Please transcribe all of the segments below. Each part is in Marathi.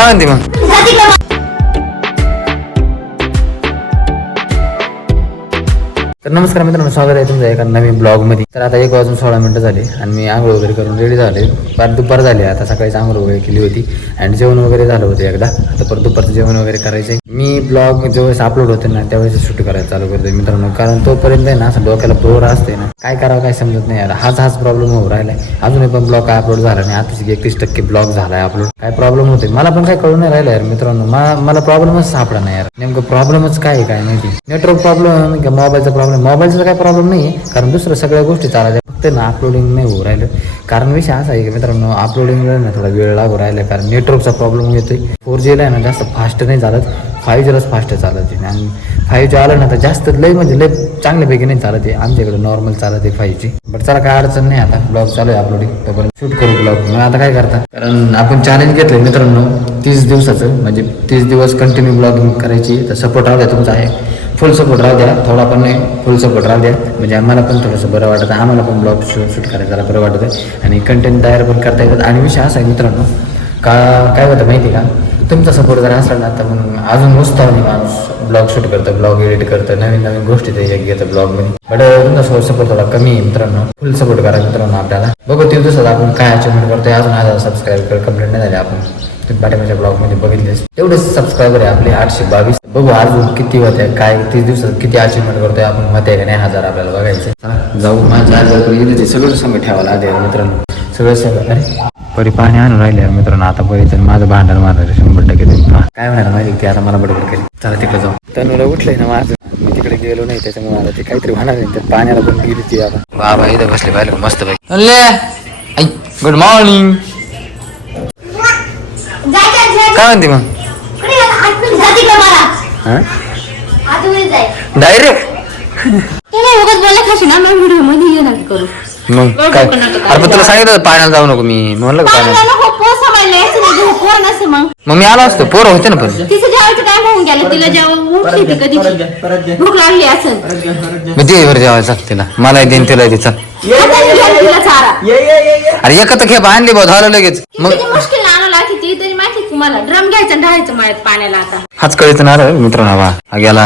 काय म्हणते मग तर नमस्कार मित्रांनो स्वागत आहे तुमचं एका नवीन ब्लॉगमध्ये. तर आता एक वाजून सोळा मिनटं झाले आणि मी आंघोळ वगैरे करून रेडी झाले परत दुपार झाले आता सकाळीच आंघोळ वगैरे केली होती आणि जेवण वगैरे झालं होतं एकदा. आता परत दुपारचं जेवण वगैरे करायचं मी ब्लॉग ज्यावेळेस अपलोड होते ना त्यावेळेस शूट करायला चालू करतोय मित्रांनो. कारण तोपर्यंत आहे ना असं डोक्याला बोर असते ना काय करावं काय समजत नाही. यार हाच हाच प्रॉब्लेम होऊ आहे अजूनही पण ब्लॉग काय अपलोड झाला नाही. आता एकतीस टक्के ब्लॉग आहे अपलोड काय प्रॉब्लेम होते मला पण काय कळून नाही राहिलं यार मित्रांनो. मला प्रॉब्लेमच सापडा नाही यार. नेमकं प्रॉब्लेमच काय आहे काय माहिती? नेटवर्क प्रॉब्लेम मोबाईलचा प्रॉब्लेम मोबाईलचा काही प्रॉब्लेम नाही कारण दुसऱ्या सगळ्या गोष्टी चालायच्या फक्त ना अपलोडिंग नाही होऊ राहिलं. कारण विषय असा आहे की मित्रांनो अपलोडिंगला ना थोडा वेळ लागू राहिला. कारण नेटवर्कचा प्रॉब्लेम येतोय. फोर जीला आहे ना जास्त फास्ट नाही चालत. फाईव्ह जीलाच फास्ट चालत आहे. आणि फाईव्ह जी आलं ना तर जास्त लय म्हणजे लय चांगल्यापैकी नाही चालत आहे. आमच्याकडे नॉर्मल चालत आहे फाईव्ह जी बट चला काय अडचण नाही आता. ब्लॉग चालू आहे अपलोडिंग तर शूट करू ब्लॉग मग आता काय करता? कारण आपण चॅलेंज घेतलं मित्रांनो तीस दिवसाचं. म्हणजे तीस दिवस कंटिन्यू ब्लॉगिंग करायची. तर सपोर्ट आवडला तुमचा आहे. फुल सपोर्ट राहू द्या. थोडा पण नाही. फुल सपोर्ट राहू द्या. म्हणजे आम्हाला पण थोडंसं बरं वाटतं. आम्हाला पण ब्लॉग शूट शूट करायला जरा बरं वाटतं. आणि कंटेंट तयार पण करता येतात. आणि विषय असा आहे मित्रांनो का काय होतं माहिती का? तुमचा सपोर्ट जर असला ना तर मग अजून उत्साहाने माणूस ब्लॉग शूट करतं ब्लॉग एडिट करतं नवीन नवीन गोष्टी ते घेतं ब्लॉगमध्ये बट तुमचा सपोर्ट थोडा कमी आहे मित्रांनो. फुल सपोर्ट करा मित्रांनो आपल्याला. बघू तीन दिवसात आपण काय अचिव्हमेंट करतोय अजून आज सबस्क्राईब कर कंप्लेंट नाही झाली आपण. तुम्ही पाठीमागच्या ब्लॉगमध्ये बघितले तेवढेच सबस्क्रायबर आहे आपले आठशे बावीस. बघू अजून किती होते काय तीस दिवसात किती अचिव्हमेंट करतोय आपण होते का नाही? हजार आपल्याला बघायचं जाऊ. माझ्या आजार सगळं संग ठेवावं लागेल मित्रांनो. सगळं सगळं अरे परी पाणी आणून राहिले मित्रांनो. आता परी तर माझं भांडण मारणार शंभर टक्के काय म्हणणार माहिती की आता मला बडबड केली चला तिकडे जाऊ. तनुला उठलंय ना माझं. मी तिकडे गेलो नाही त्याच्यामुळे आता ते काहीतरी होणार नाही तर पाण्याला पण गेली ती आता. बाबा इथं बसले पाहिलं मस्त पैकी. गुड मॉर्निंग काय म्हणते मग? हा? डायरेक्ट? मग काय? अरे तुला सांगितलं पाण्याला जाऊ नको मी. म्हणलं का पाण्याला मग. मी आलो असतो पोरं होते ना पण. भूक लागली असेल. मग दे बरं जेवायचं तिला. मला देईन तिला दे चल. अरे एकत्र खेप आणली बा झालं लगेच. मग तरी तुम्हाला ड्रम घ्यायचा आणि ढाळायचं माळ्यात पाण्याला आता. हाच कळीचं ना रे मित्रांनो हा. गेला.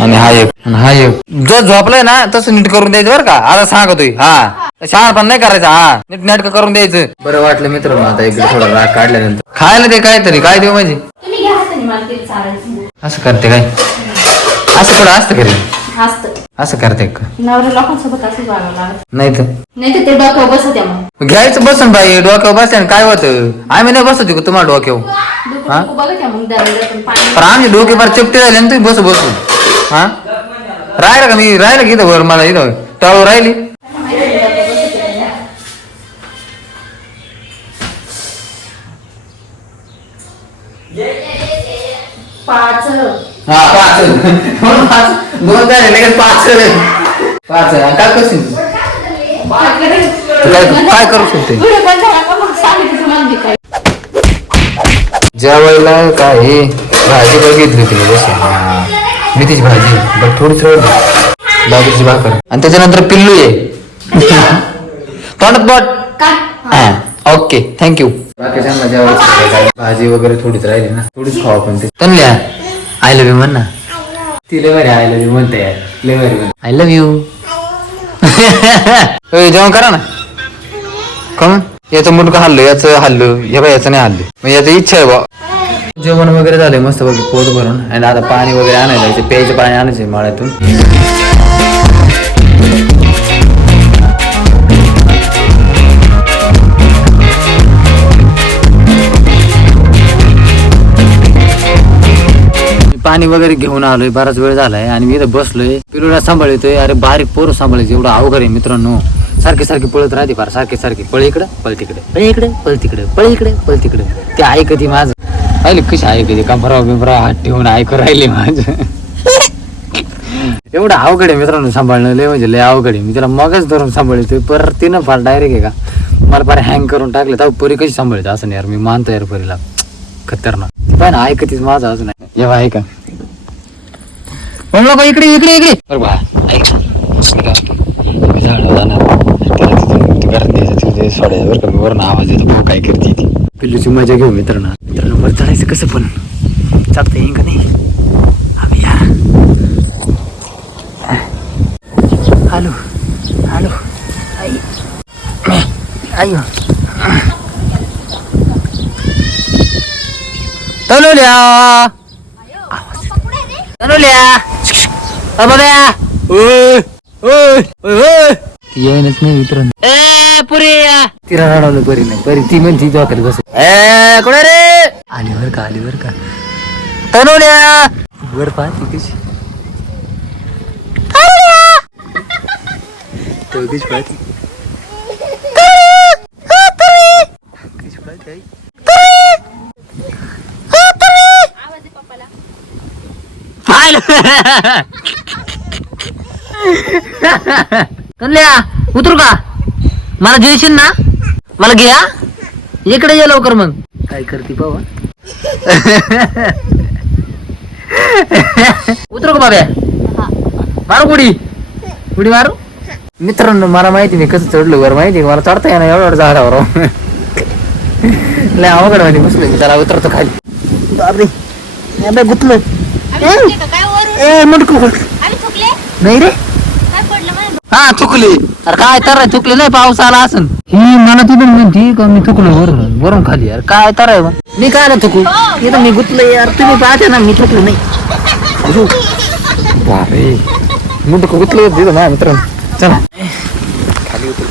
आणि हा एक आणि हा एक. जो झोपलाय ना तसं नीट करून द्यायचं बरं का? आता सांगतोय हा. शहाण पण नाही करायचं हा. नीट नाटक करून द्यायचं. बरं वाटलं मित्रांनो आता इकडे थोडा राग काढल्यानंतर. खायला दे काहीतरी काय देऊ माझी? तुम्ही घ्या मला असं करते काय? असं कुठं असतं घरी असतं. असं करते का? नवऱ्या लोकांसोबत असंच वागावं लागत नाही तर? नाही तर ते डोक्यावर बसत आहे मग. घ्यायचं बसून बाई डोक्यावर बसल्याने काय होतं? आम्ही नाही बसत का तुम्हाला डोक्यावर. डोकं? डोकं बघत आहे मग दरवाजा पण पाणी पण. आमचे डोके फार चिपटे झाले ना तुम्ही बसू बसू. हा? राहिलं का मी? राहिलं की इथं वर मला इथं टाळू राहिली. पाच. हा पाच. म्हणून पाच. दोन झाले लगेच पाच? पाच. हा, काय करशील? काय काय करू. शकते? झाला तुम्हाला बी काय. जेवायला काय हे भाजी बघितली होती मी हा. मेथीची भाजी बट थोडीच राहिली बाजरीची भाकर. आणि त्याच्यानंतर पिल्लू आहे तोंडात बट. काय? हा ओके थँक्यू जेवायचं काय भाजी वगैरे थोडीच राहिली ना थोडीच खावा पण ते. तनल्या आय लव्ह यू म्हण ना. ती लय भारी आय लव्ह यू म्हणते. यार लय भारी आय लव्ह यू जेवण करा ना. कम याचं मुंडकं हल्लो याचं हल्लो हे बाय याचं नाही हल्लो मग याची इच्छा आहे बा. जेवण वगैरे झाले मस्त पोट भरून. आणि आता पाणी वगैरे आणायला प्यायचं पाणी आणायचं माळ्यातून. पाणी वगैरे घेऊन आलोय बराच वेळ झालाय आणि मी इथं बसलोय पिलूला सांभाळतोय. अरे बारीक पोरं सांभाळायचं एवढं अवघड आहे मित्रांनो. सारखे सारखे पळत राहते फार सारखे सारखे. पळ इकडं पळ तिकडे. पळ इकडे पळ तिकडे पळ इकडे पळ तिकडे. ते ऐकते माझं. पाहिले कशी ऐकते कंबराव बिंबराव हात ठेवून ऐकू राहिले माझं. एवढं अवघड आहे मित्रांनो सांभाळणं लय म्हणजे लय अवघड आहे. मी तिला मगच धरून सांभाळतोय पर तिनं फार डायरेक्ट आहे का? मला फार हँग करून टाकलं तर परी कशी सांभाळते? असं नाही यार मी मानतो यार परीला. खतरनाक. पण ऐकतीच माझं अजून. आहे जेव्हा ऐका. म्हणलं का इकडे इकडे इकडे. बरं बा ऐक. मी झाडावर जाणार त्याला तिथून ते घरात न्यायचं तिथे सोडायचं बरं का. मी वरून आवाज येतो भाऊ काय करते ती. पिल्लूची मजा घेऊ मित्रांनो. मित्रांनो वर चढायचं कसं पण? चढता येईन का नाही? अबे यार हॅलो हॅलो. आई. आयो तनुल्या! तनुल्या! येईनच नाही मित्रांनो ए पुरी तिला रडवलं परी नाही. परी ती म्हणती डोक्यात बस. ए रे? आली वर का आली वर का? तनुल्या वर पाहती कशी. तो कशी पाहती कशी पाहती आई? कन्या उतरू का? मला जेशील ना? मला घ्या इकडे ये लवकर मग. काय करते बाबा? उतरू का बाब्या? मारू उडी उडी मारू? मित्रांनो मला माहिती मी कसं चढलो वर माहिती मला चढता येणार एवढं झाडावर. लय अवघड माहिती बसलो मी त्याला उतरतो खाली. काय वरून? ए नाही रे. हा चुकली अरे काय तर चुकले नाही पाऊस आला असन. ही मला तिथून म्हणती का मी चुकलो वरून वरून खाली यार. काय तर आहे? मी काय ना चुकू इथं मी गुतलो यार. तुम्ही पाहते ना मी चुकलो नाही. अयो. बापरे. मुंडक गुतलो तिथं ना मित्रांनो. चला. खाली उतर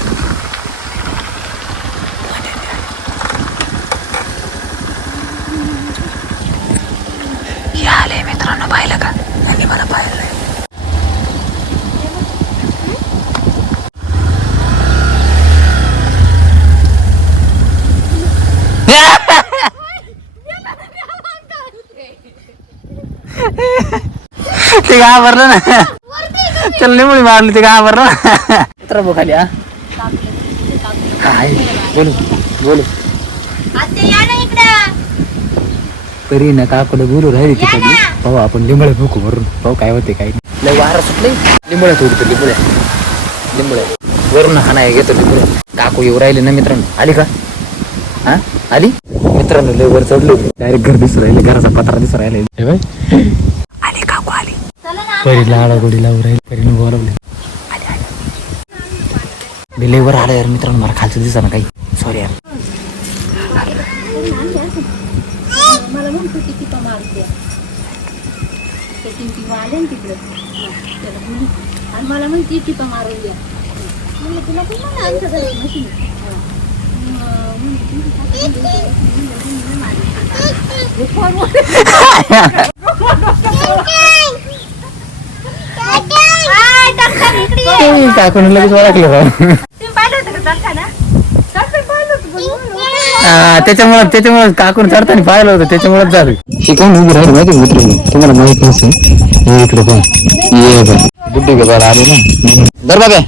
ते घाबरलं ना चल निमुळी मारली ते घाबरलं ना खाली हा काय बोलू बोलू आत्या या ना इकडं तरी ना काकडे बोलू राहिली ना. पाहू आपण लिंबळे भुकू वरून पाहू काय होते काय नाही लय वारा सुटले लिंबळ्या थोडी लिंबळ्या लिंबळ्या वरून हा नाही घेतो लिंबळ्या काकू येऊ राहिले ना मित्रांनो आली का हा आली मित्रांनो लय वर चढलो डायरेक्ट घर दिसू राहिले घराचा पत्रा दिसू राहिले हे बाय आली काकू आली चला ना परीला आडागोडी लावून राहील परीने बोलावले. आली आली यार मित्रांनो मला खालचं दिसा ना काही. सॉरी यार. मला म्हणतो की टिपा मारून द्या म्हणलं तुला म्हणलं आमच्या घरात मशीन? हा. मग म्हणली, "तुमची सासू म्हणली, म्हणलं, म्हणलं, म्हणलं, मारली." हे फोनवर- हाय, डॉक्टर इकडे ये. काकून लगेच ओळखलं हा, त्याच्यामुळे त्याच्यामुळे काकून चढताना पाहिलं होतं त्याच्यामुळेच झालं शिकवून उभी राहिली माहिती का मित्रांनो तुम्हाला माहीत नसेल हे इकडे पण ये बा बुड्डी का बाला आली ना दर बाबा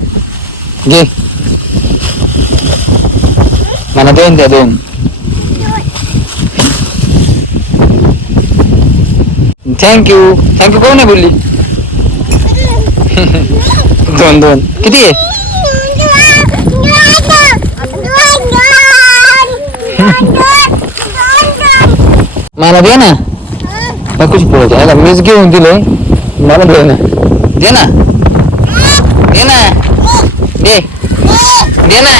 घे मला दोन द्या दोन थँक्यू थँक्यू कोण नाही बोलली? दोन दोन. किती आहे? मला दे ना. नकोच पळत याला मीच घेऊन दिले मला दे ना. दे ना. दे ना. दे. दे ना.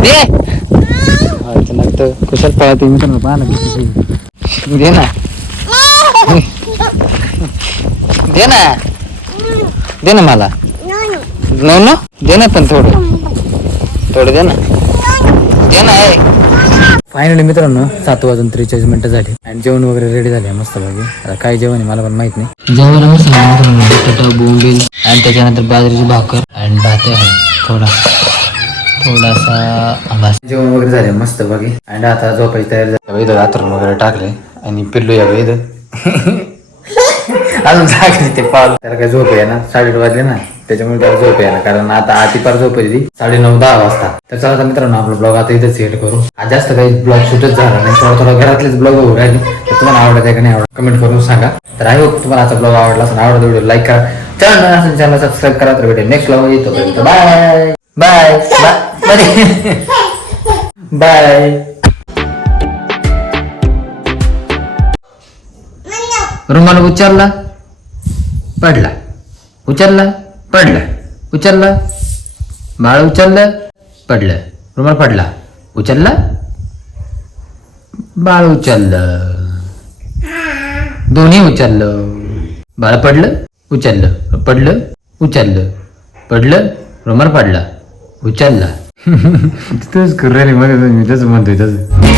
दे. लागतं कुशाल पळते? मी तर पाहा ना दे ना. दे ना. दे ना मला. नो नो दे ना पण थोडं. थोडं दे ना. दे ना फायनली मित्रांनो सात वाजून त्रेचाळीस मिनिटं झाली. आणि जेवण वगैरे रेडी झाले मस्त भागी आता काय जेवण आहे मला पण माहीत नाही. जेवण मस्त मित्रांनो. बोंबील आणि त्याच्यानंतर बाजरीची भाकर आणि भात आहे. थोडा थोडासा जेवण वगैरे झाले मस्त बाकी आणि आता झोपायची तयारी झाली. इथं रात्र वगैरे टाकले. आणि पिल्लू या इथं अजून जागली ते पाल त्याला काय झोप आहे ना साडेआठ वाजले ना त्याच्यामुळे त्याला झोप आहे ना कारण आता आधी पार झोप आहे ती. साडे नऊ दहा वाजता. तर चला आता मित्रांनो आपला ब्लॉग आता इथेच सेट करू. आज जास्त काही ब्लॉग शूटच झाला नाही. थोडा थोडा घरातलेच ब्लॉग होऊ राहिले. तर तुम्हाला आवडत आहे का नाही आवडत कमेंट करून सांगा. तर आय होप तुम्हाला आजचा ब्लॉग आवडला असेल आवडता व्हिडिओ लाईक करा. चॅनल असेल चॅनल सबस्क्राईब करा. तर भेटेल नेक्स्ट ब्लॉग येतो बाय बाय बाय बाय रुमाल उचलला पडला. उचलला पडला. उचलला बाळ उचललं पडलं. रुमाल पडला उचलला बाळ उचललं. दोन्ही उचललं. बाळ पडलं उचललं. पडलं उचललं. पडलं रुमाल पडला उचलला. तिथंच कर राहिले मग मी तसं म्हणतोय तसं